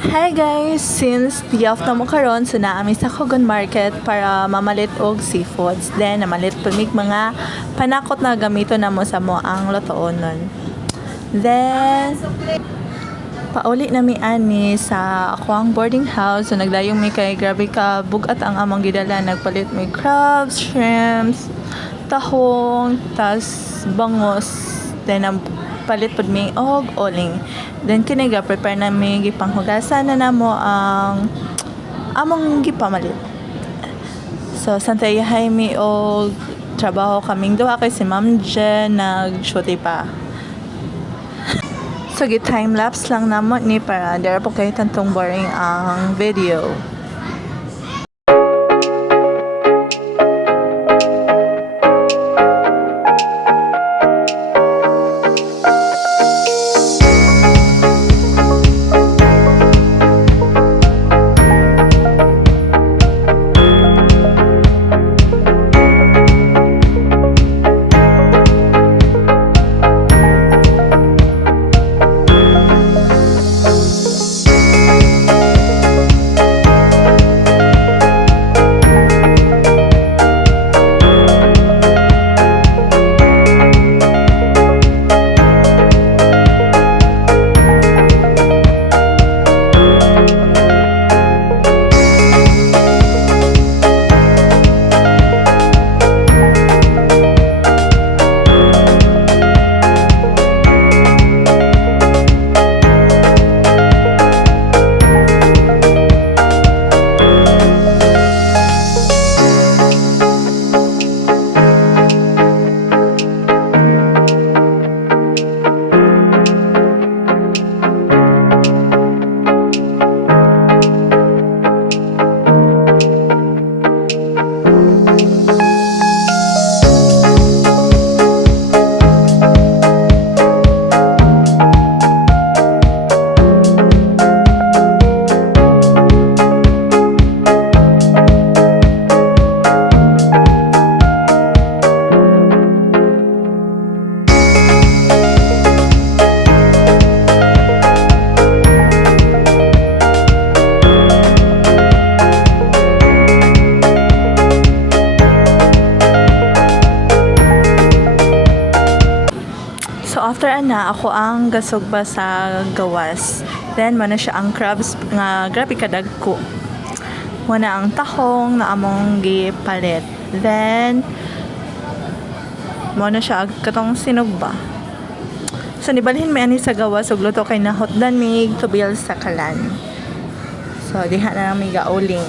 Hi guys! Since the off na mo karon, so naami sa Kogon Market para mamalit og seafoods. Then namalit pumig mga panakot na gamito na mo sa mo ang lotoonon. Then pauli na mi ani sa ako ang boarding house. So nagdayong mi kay grabe ka bugat ang among gidala. Nagpalit mi crabs, shrimps, tahong, tas bangos. Then ang palit pod mi og oling. Then kini ga prepare na mi gipanghugasan na namo ang among gipamalit. So santayahay mi og trabaho kaming duha kay si Ma'am Jen nag-shoot pa. So time lapse lang namo ni para dira po kay tantong boring ang video. So after ana ako ang gasugba sa gawas. Then mana siya ang crabs nga grabe kadagko. Muna ang tahong na among gipalit. Then muna siya katong sinugba. So nibalhin may ani sa gawas ug luto kay nahotdan mig tubil sa kalan. So diha na mi gauling.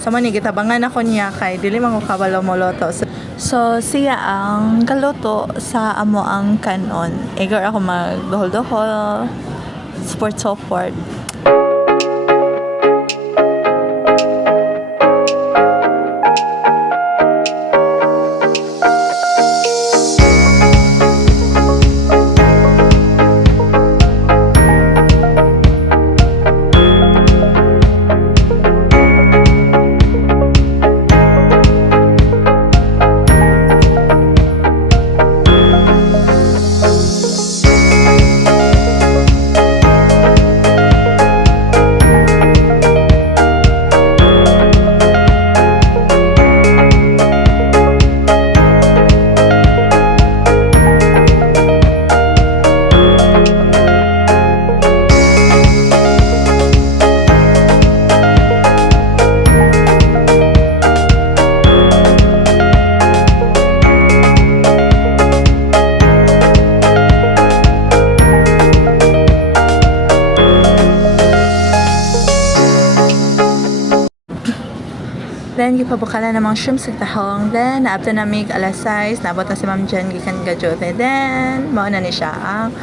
So man gitabangan ako niya kay dili man ko kabalo mo loto. So siya ang galuto sa amo ang kanon. Igor ako magdohol-dohol, support. Then gipabukala namang shrimp sa tahong. Then naabta na mig alas 6, naabot na si Ma'am Jen gikan gajote. Then mao na ni siya ang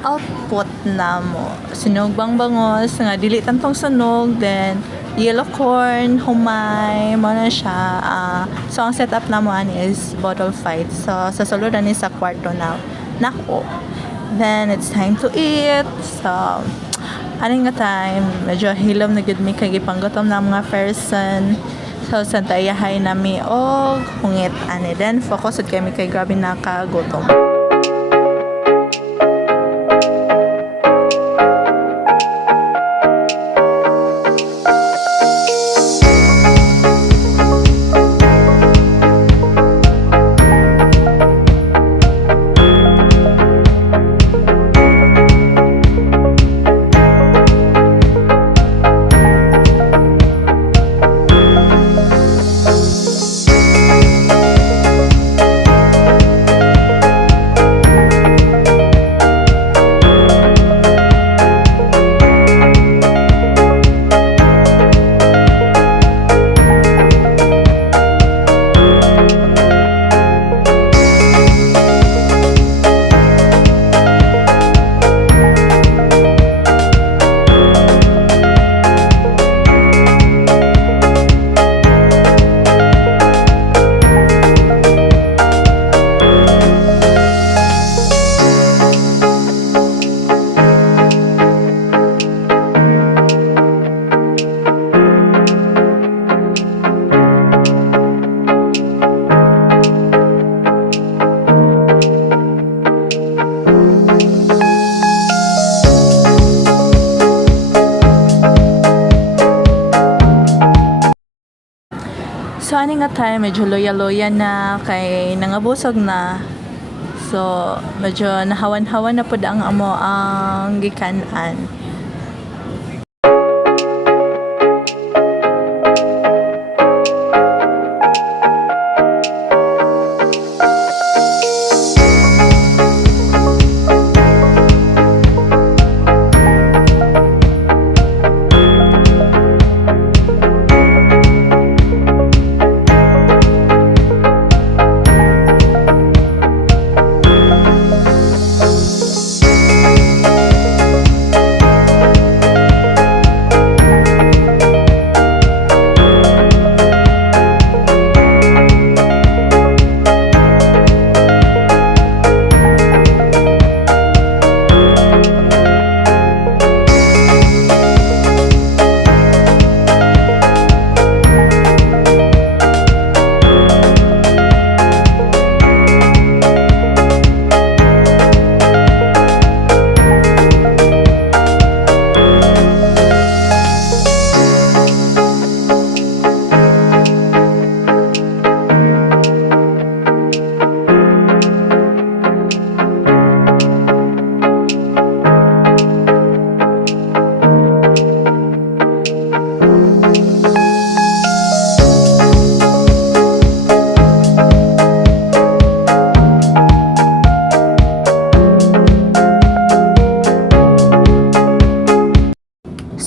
output namo. Sinugbang bangos nga dili tantong sunog. Then yellow corn, humay, mao na siya. So ang setup namo ani is bottle fight. So sa sulod ni sa kwarto na nako. Then it's time to eat. So aning nga time medyo hilom na gud mi kay gipanggutom na mga person. So santayahay nami og hungit ani. Then focus kay mi kay grabe nakagutom. ani nga time medyo loya-loya na kay nangabusog na. So, medyo nahawan-hawan na pud ang amo ang gikanan.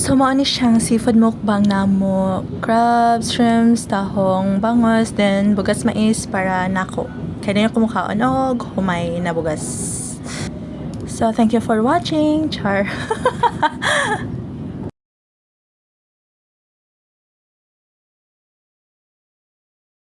So, mao ni siyang seafood mukbang namo. Crabs, shrimps, tahong, bangos, then bugas mais para nako. Kaya na yung kumukhaon og humay na bugas. So, thank you for watching. Char.